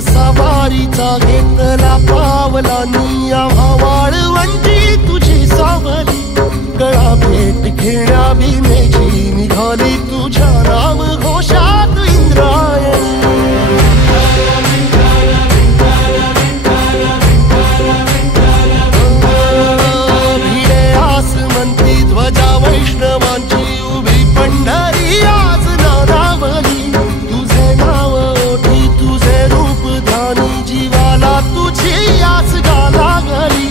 सवारीचा घेतला पावला निया वाळवंटी तुझी सावली गळा भेट घेण्या भीमेची निघाली तुझ्या राम घोषात इंद्रायणी भिडे आसमंती ध्वजा वैष्णवांची उभी पंढरी आज नारावली तुझे नाव ओठी तुझे रूप ध्यानी जीवाला तुझी आस गाला गली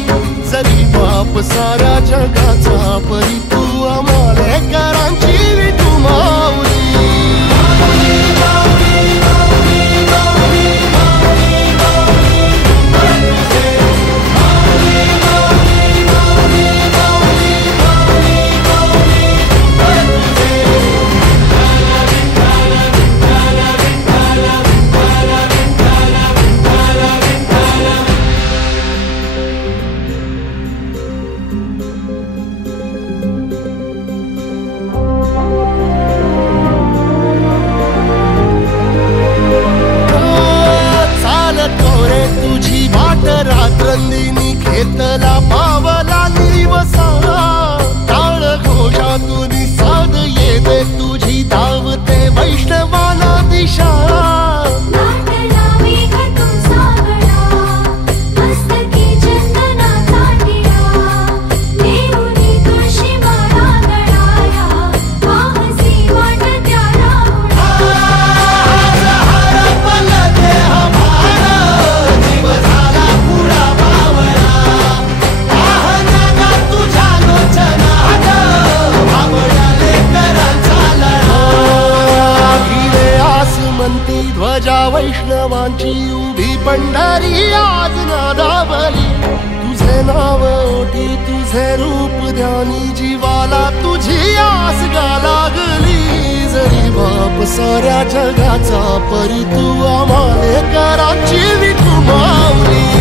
जरी बाप साऱ्या जगाचा परी तू आमालेकरांची विठू माऊली रात्रंदिनी घेतला पावला निवसा टाळ घोषातून साध येते तुझी धावते वैष्णवाला दिशा ध्वजा वैष्णवांची उभी पंढरी आज नादावली तुझे नाव ओठी तुझे रूप ध्यानी जीवाला तुझी आस गा लागली जरी बाप साऱ्या जगाचा परी तू आमालेकरांची विठू माऊली